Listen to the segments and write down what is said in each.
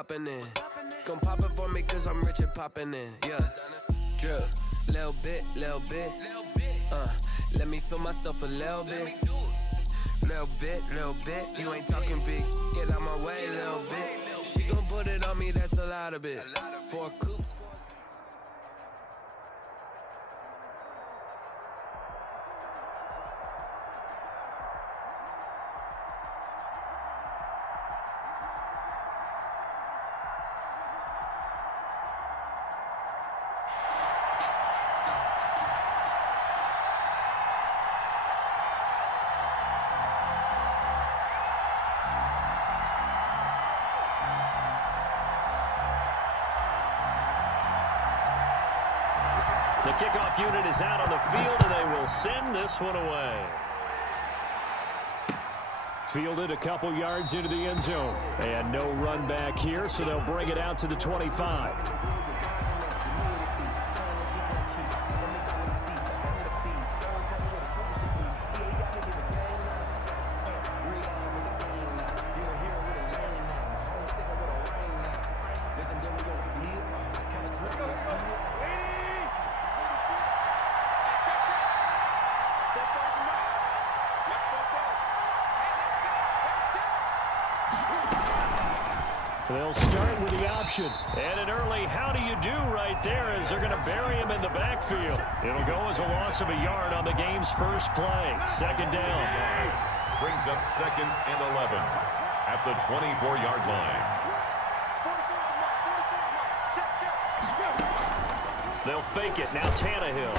hopping in. Gon' pop it for me cause I'm rich and popping in. Yeah. Drip. Little bit. Let me feel myself a little bit. Little bit. You ain't talking big. Get out my way, little bit. She gon' put it on me, that's a lot of it. For a coupe. The kickoff unit is out on the field, and they will send this one away. Fielded a couple yards into the end zone. And no run back here, so they'll bring it out to the 25. They'll start with the option. And an early how do you do right there as they're going to bury him in the backfield. It'll go as a loss of a yard on the game's first play. Second down. Brings up 2nd and 11 at the 24-yard line. They'll fake it. Now Tannehill.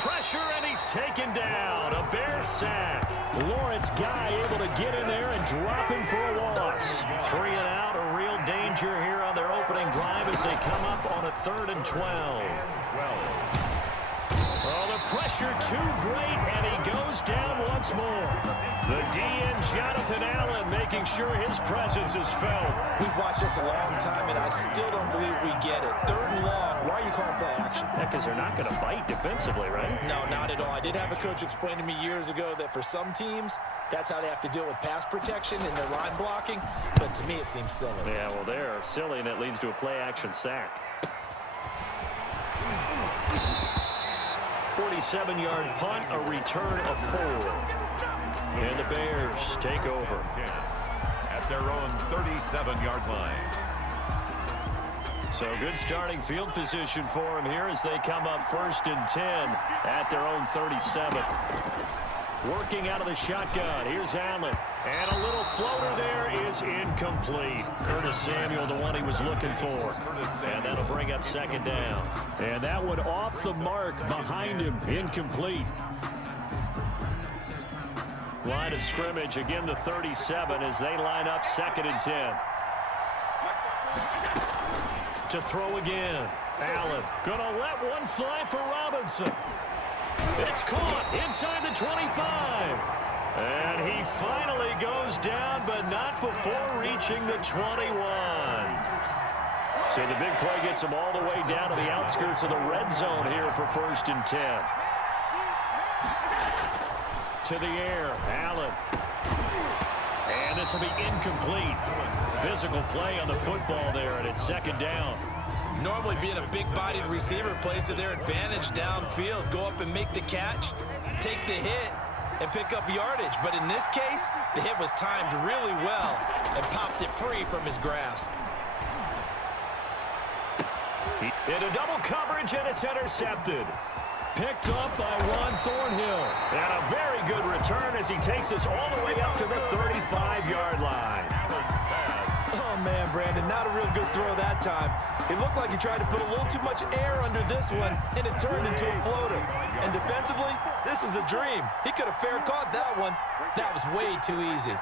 Pressure, and he's taken down. A Bear sack. Lawrence Guy able to get in there and drop him for a loss. 3 and out. A real danger here on their opening drive as they come up on a 3rd and 12. Oh, the pressure too great, and he goes down once more. The DN, Jonathan Allen, making sure his presence is felt. We've watched this a long time, and I still don't believe we get it. 3rd and long. Why are you calling play action? Yeah, because they're not going to bite defensively, right? No, not at all. I did have a coach explain to me years ago that for some teams, that's how they have to deal with pass protection and their line blocking. But to me, it seems silly. Yeah, well, they're silly, and it leads to a play-action sack. 47-yard punt, a return of 4. And the Bears take over. At their own 37-yard line. So good starting field position for them here as they come up 1st and 10 at their own 37. Working out of the shotgun. Here's Allen. And a little floater there is incomplete. Curtis Samuel, the one he was looking for. And that'll bring up 2nd down. And that one off the mark behind him. Incomplete. Line of scrimmage, again the 37 as they line up 2nd and 10. To throw again. Allen gonna let one fly for Robinson. It's caught inside the 25. And he finally goes down, but not before reaching the 21. So the big play gets him all the way down to the outskirts of the red zone here for 1st and 10. To the air, Allen. And this will be incomplete. Physical play on the football there, and it's 2nd down. Normally being a big-bodied receiver plays to their advantage downfield. Go up and make the catch, take the hit, and pick up yardage. But in this case, the hit was timed really well and popped it free from his grasp. Into double coverage, and it's intercepted. Picked up by Juan Thornhill. And a very good return as he takes us all the way up to the 35-yard line. Oh, man, Brandon, not a real good throw that time. It looked like he tried to put a little too much air under this one, and it turned into a floater. And defensively, this is a dream. He could have fair caught that one. That was way too easy.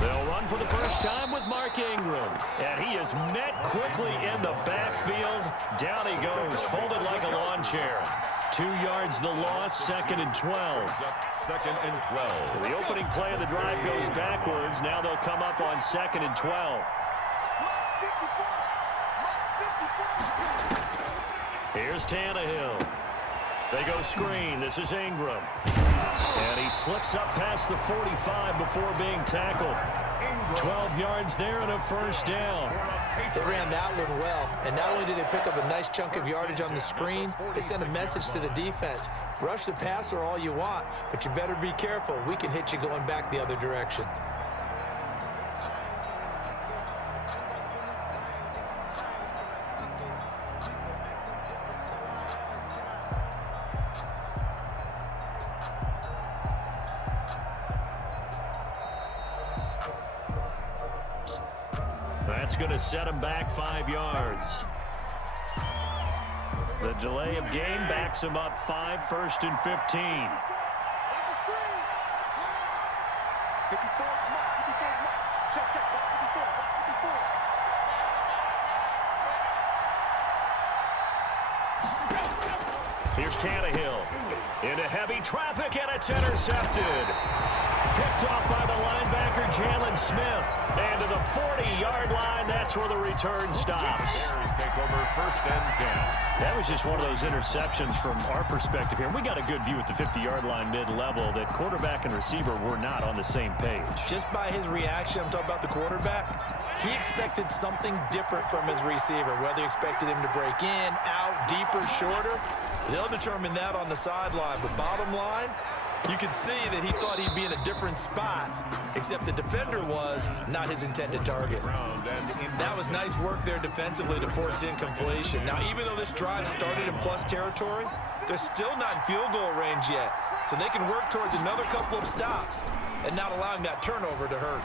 They'll run for the first time with Mark Ingram. And he is met quickly in the backfield. Down he goes, folded like a lawn chair. 2 yards the loss, 2nd and 12. 2nd and 12. So the opening play of the drive goes backwards. Now they'll come up on 2nd and 12. Here's Tannehill. They go screen. This is Ingram. And he slips up past the 45 before being tackled. 12 yards there and a first down. They ran that one well, and not only did they pick up a nice chunk of yardage on the screen, they sent a message to the defense. Rush the passer all you want, but you better be careful. We can hit you going back the other direction. That's going to set him back 5 yards. The delay of game backs him up 5, 1st and 15. Here's Tannehill into heavy traffic, and it's intercepted. Picked off by the linebacker, Jalen Smith. And to the 40-yard line, that's where the return stops. Bears take over 1st and 10. That was just one of those interceptions from our perspective here. We got a good view at the 50-yard line mid-level that quarterback and receiver were not on the same page. Just by his reaction, I'm talking about the quarterback, he expected something different from his receiver, whether he expected him to break in, out, deeper, shorter. They'll determine that on the sideline. But bottom line, you could see that he thought he'd be in a different spot, except the defender was not his intended target. That was nice work there defensively to force incompletion. Now, even though this drive started in plus territory, they're still not in field goal range yet. So they can work towards another couple of stops and not allowing that turnover to hurt.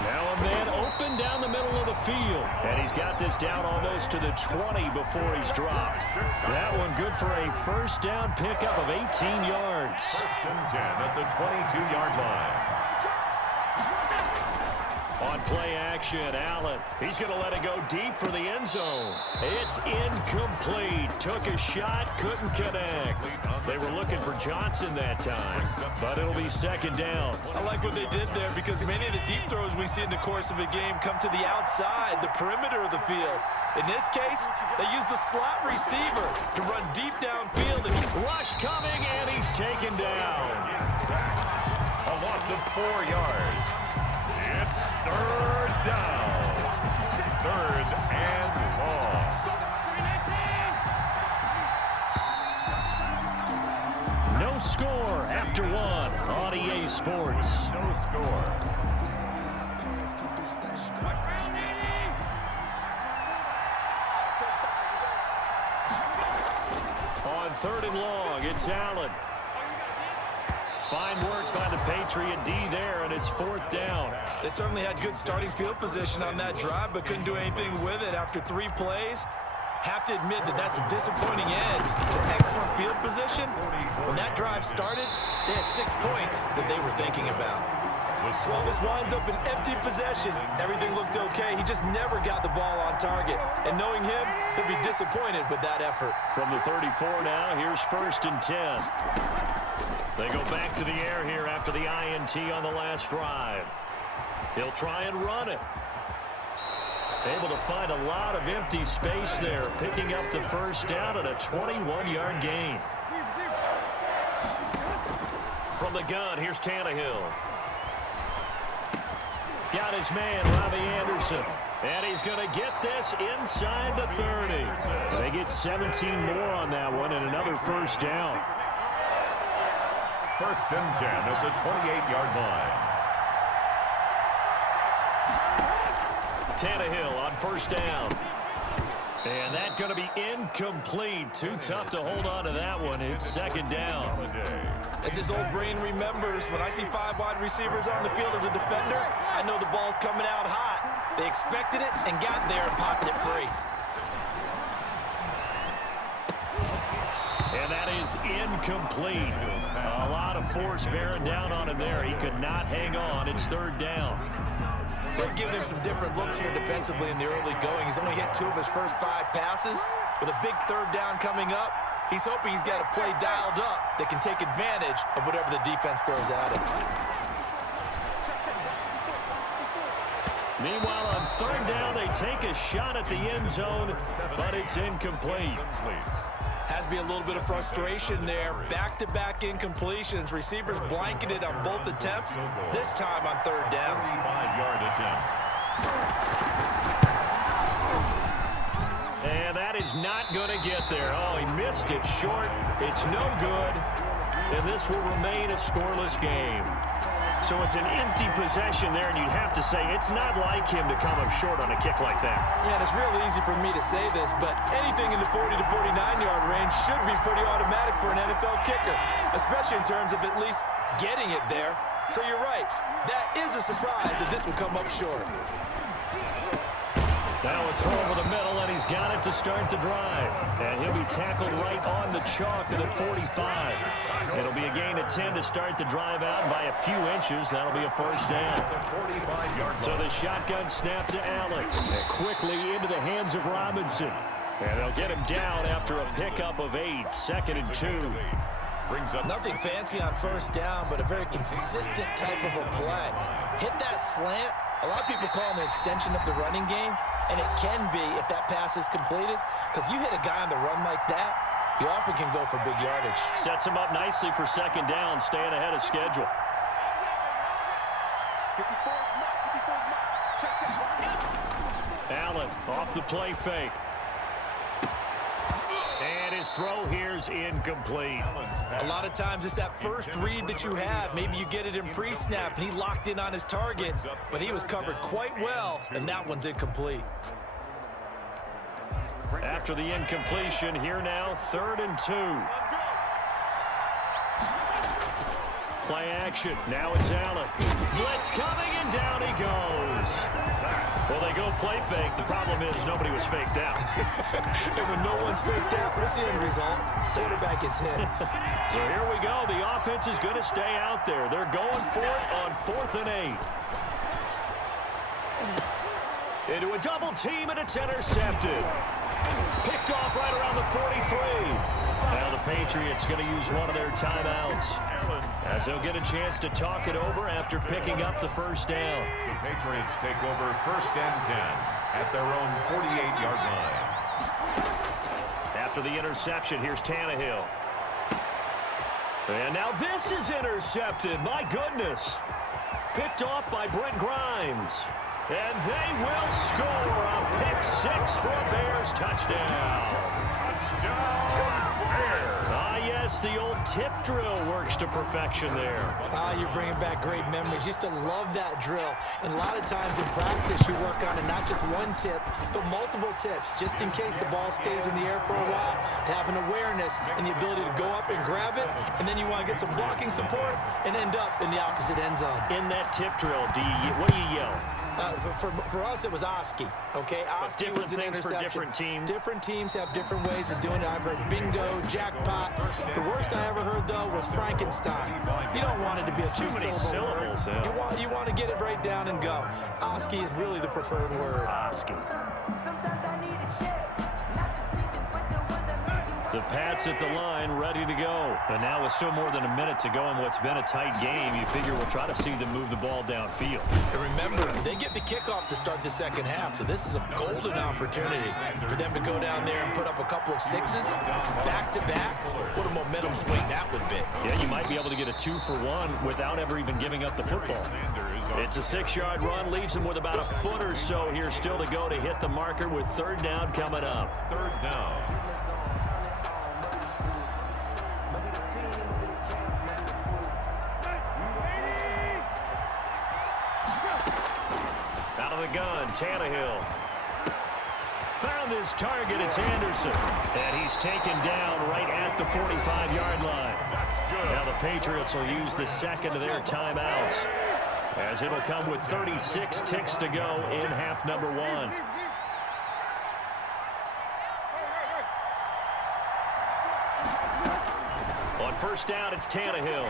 Now a man open down the middle of the field. And he's got this down almost to the 20 before he's dropped. That one good for a first down pickup of 18 yards. 1st and 10 at the 22-yard line. On play action, Allen. He's going to let it go deep for the end zone. It's incomplete. Took a shot, couldn't connect. They were looking for Johnson that time, but it'll be 2nd down. I like what they did there because many of the deep throws we see in the course of a game come to the outside, the perimeter of the field. In this case, they used the slot receiver to run deep downfield. Rush coming, and he's taken down. A loss of 4 yards. It's 3rd down. 3rd and long. No score after 1 on EA Sports. No score. On 3rd and long, it's Allen. Fine work by the Patriot D there, and it's 4th down. They certainly had good starting field position on that drive, but couldn't do anything with it after 3 plays. Have to admit that that's a disappointing end to excellent field position. When that drive started, they had 6 points that they were thinking about. Well, this winds up an empty possession. Everything looked okay. He just never got the ball on target. And knowing him, he'll be disappointed with that effort. From the 34 now, here's 1st and 10. They go back to the air here after the INT on the last drive. He'll try and run it. Able to find a lot of empty space there, picking up the first down at a 21-yard gain. From the gun, here's Tannehill. Got his man, Robbie Anderson. And he's going to get this inside the 30. They get 17 more on that one and another first down. 1st and 10 at the 28-yard line. Tannehill on first down. And that's going to be incomplete. Too tough to hold on to that one. It's 2nd down. As his old brain remembers, when I see 5 wide receivers on the field as a defender, I know the ball's coming out hot. They expected it and got there and popped it free. And that is incomplete. A lot of force bearing down on him there. He could not hang on. It's 3rd down. They're giving him some different looks here defensively in the early going. He's only hit 2 of his first 5 passes. With a big 3rd down coming up, he's hoping he's got a play dialed up that can take advantage of whatever the defense throws at him. Meanwhile, on 3rd down, they take a shot at the end zone, but it's incomplete. Has to be a little bit of frustration there. Back-to-back incompletions. Receivers blanketed on both attempts, this time on third down. 35-yard attempt. And that is not going to get there. Oh, he missed it short. It's no good. And this will remain a scoreless game. So it's an empty possession there, and you'd have to say it's not like him to come up short on a kick like that. Yeah, and it's real easy for me to say this, but anything in the 40 to 49-yard range should be pretty automatic for an NFL kicker, especially in terms of at least getting it there. So you're right. That is a surprise that this will come up short. Now a throw over the middle, and he's got it to start the drive. And he'll be tackled right on the chalk to the 45. It'll be a gain of 10 to start the drive out by a few inches. That'll be a first down. So the shotgun snap to Allen. And quickly into the hands of Robinson. And they'll get him down after a pickup of 8. 2nd and 2. Brings up Nothing fancy on first down, but a very consistent type of a play. Hit that slant. A lot of people call it an extension of the running game, and it can be if that pass is completed, because you hit a guy on the run like that, you often can go for big yardage. Sets him up nicely for 2nd down, staying ahead of schedule. Allen off the play fake. And his throw here's incomplete. A lot of times it's that first read that you have. Maybe you get it in pre-snap, and he locked in on his target, but he was covered quite well, and that one's incomplete. After the incompletion, here now, 3rd and 2. Play action. Now it's Allen. Blitz coming, and down he goes. Well, they go play fake. The problem is nobody was faked out. And when no one's faked out, what's the end result? Quarterback gets hit. So here we go. The offense is going to stay out there. They're going for it on 4th and 8. Into a double team, and it's intercepted. Picked off right around the 43. Now the Patriots going to use one of their timeouts, as they'll get a chance to talk it over after picking up the first down. the Patriots take over 1st and 10 at their own 48-yard line. After the interception, here's Tannehill. And now this is intercepted. My goodness. Picked off by Brent Grimes. And they will score a pick 6 for a Bears touchdown. Touchdown, Bears. Ah, yes, the old tip drill works to perfection there. Ah, you're bringing back great memories. Used to love that drill. And a lot of times in practice, you work on it, not just one tip, but multiple tips, just in case the ball stays in the air for a while, to have an awareness and the ability to go up and grab it, and then you want to get some blocking support and end up in the opposite end zone. In that tip drill, what do you yell? For us, it was Oski. Okay, Oski was an interception. For different teams. Different teams have different ways of doing it. I've heard bingo, jackpot. The worst I ever heard, though, was Frankenstein. You don't want it to be a two-syllable word. Yeah. You want to get it right down and go. Oski is really the preferred word. Oski. The Pats at the line, ready to go. And now with still more than a minute to go in what's been a tight game, you figure we'll try to see them move the ball downfield. And remember, they get the kickoff to start the second half, so this is a golden opportunity for them to go down there and put up a couple of sixes back-to-back. What a momentum swing that would be. Yeah, you might be able to get a 2-for-1 without ever even giving up the football. It's a 6-yard run, leaves him with about a foot or so here still to go to hit the marker with 3rd down coming up. 3rd down. Out of the gun, Tannehill. Found his target, it's Anderson. And he's taken down right at the 45-yard line. Now the Patriots will use the second of their timeouts, as it'll come with 36 ticks to go in half number 1. On 1st down, it's Tannehill.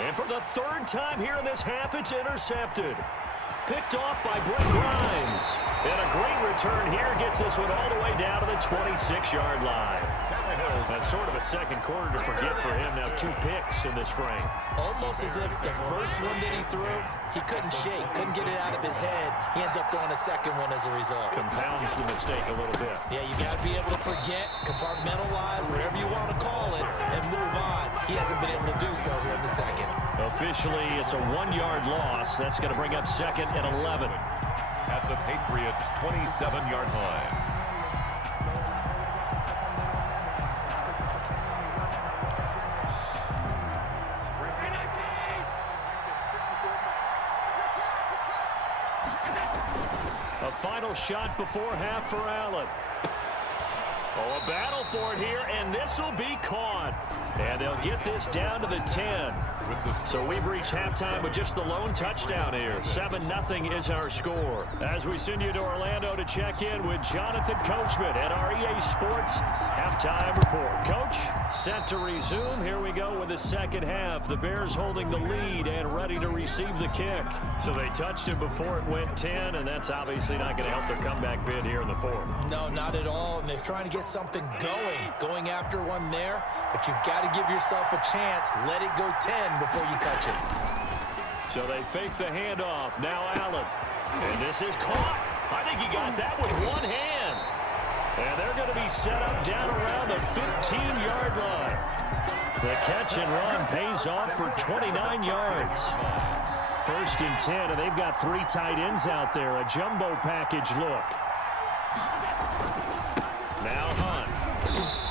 And for the 3rd time here in this half, it's intercepted. Picked off by Brent Grimes. And a great return here gets this one all the way down to the 26-yard line. Tannehill's That's sort of a second quarter to forget for him. Now 2 picks in this frame. Almost as if the first one that he threw, he couldn't shake, couldn't get it out of his head. He ends up throwing a second one as a result. Compounds the mistake a little bit. Yeah, you got to be able to forget, compartmentalize, whatever you want to call it, and move on. He hasn't been able to do so here in the second. Officially, it's a 1-yard loss. That's going to bring up 2nd and 11. At the Patriots' 27-yard line. A final shot before half for Allen. Oh, a battle for it here, and this will be caught. And they'll get this down to the 10. So we've reached halftime with just the lone touchdown here. 7-0 is our score. As we send you to Orlando to check in with Jonathan Coachman at our EA Sports Halftime Report. Coach, set to resume. Here we go with the second half. The Bears holding the lead and ready to receive the kick. So they touched it before it went 10, and that's obviously not going to help their comeback bid here in the fourth. No, not at all. And they're trying to get something going after one there. But you've got to give yourself a chance. Let it go 10 before you touch it. So they fake the handoff. Now Allen. And this is caught. I think he got that with one hand. And they're going to be set up down around the 15-yard line. The catch and run pays off for 29 yards. 1st and 10, and they've got 3 tight ends out there. A jumbo package look. Now Hunt.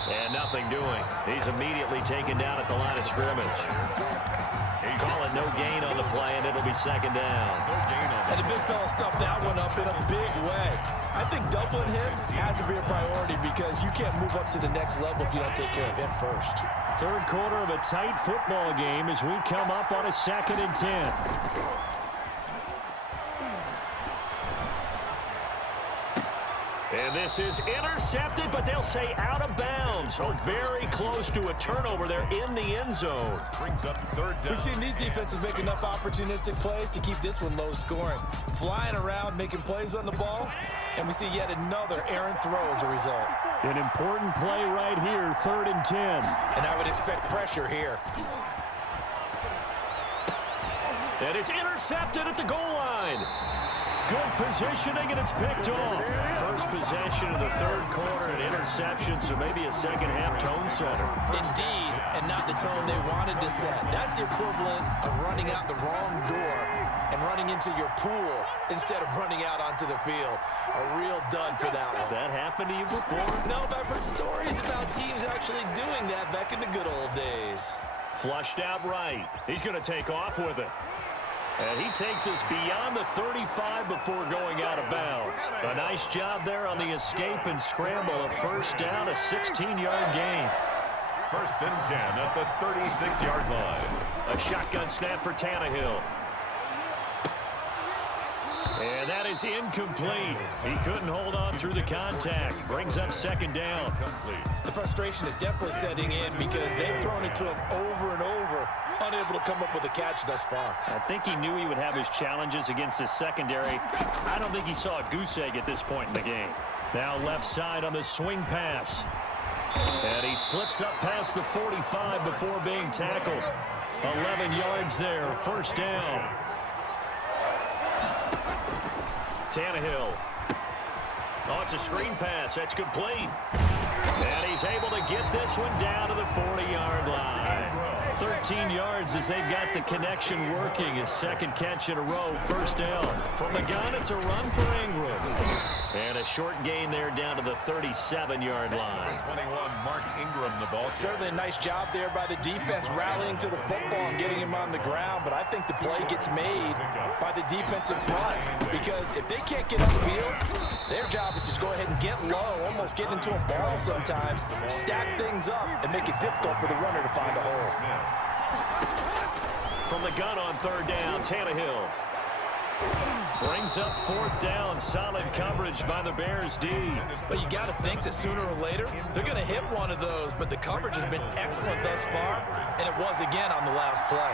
And nothing doing. He's immediately taken down at the line of scrimmage. Call it no gain on the play, and it'll be 2nd down. And the big fella stuffed that one up in a big way. I think doubling him has to be a priority because you can't move up to the next level if you don't take care of him first. 3rd quarter of a tight football game as we come up on a 2nd and 10. And this is intercepted, but they'll say out of bounds. So very close to a turnover there in the end zone. Brings up 3rd down. We've seen these defenses make enough opportunistic plays to keep this one low scoring. Flying around, making plays on the ball, and we see yet another errant throw as a result. An important play right here, 3rd and 10. And I would expect pressure here. And it's intercepted at the goal line. Good positioning, and it's picked off. First possession of the 3rd quarter, an interception, so maybe a second-half tone setter. Indeed, and not the tone they wanted to set. That's the equivalent of running out the wrong door and running into your pool instead of running out onto the field. A real dud for that one. Has that happened to you before? No, but I've heard stories about teams actually doing that back in the good old days. Flushed out right. He's going to take off with it. And he takes us beyond the 35 before going out of bounds. A nice job there on the escape and scramble. A 1st down, a 16-yard gain. 1st and 10 at the 36-yard line. A shotgun snap for Tannehill. And that is incomplete. He couldn't hold on through the contact. Brings up 2nd down. The frustration is definitely setting in because they've thrown it to him over and over. Unable to come up with a catch thus far. I think he knew he would have his challenges against his secondary. I don't think he saw a goose egg at this point in the game. Now left side on the swing pass. And he slips up past the 45 before being tackled. 11 yards there, 1st down. Tannehill. Oh, it's a screen pass. That's complete. And he's able to get this one down to the 40-yard line. 13 yards as they've got the connection working. His 2nd catch in a row, 1st down. From the gun, it's a run for Ingram. And a short gain there down to the 37-yard line. 21, Mark Ingram, the ball. Certainly a nice job there by the defense rallying to the football and getting him on the ground, but I think the play gets made by the defensive front because if they can't get upfield, their job is to go ahead and get low, almost get into a ball sometimes, stack things up, and make it difficult for the runner to find a hole. From the gun on 3rd down, Tannehill. Brings up 4th down. Solid coverage by the Bears D. But you got to think that sooner or later, they're going to hit one of those, but the coverage has been excellent thus far, and it was again on the last play.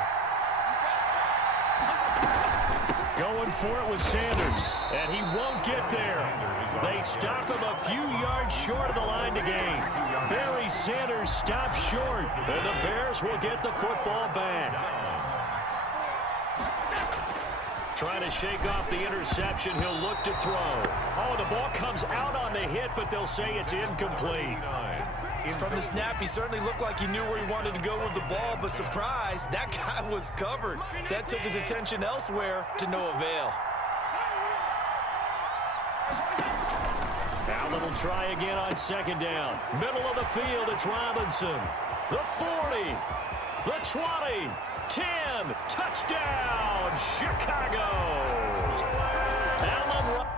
Going for it with Sanders, and he won't get there. They stop him a few yards short of the line to gain. Barry Sanders stops short, and the Bears will get the football back. Trying to shake off the interception, he'll look to throw. Oh, the ball comes out on the hit, but they'll say it's incomplete. From the snap, he certainly looked like he knew where he wanted to go with the ball, but surprise, that guy was covered. That took his attention elsewhere to no avail. Allen will try again on second down. Middle of the field, it's Robinson. The 40, the 20, 10, touchdown, Chicago. Allen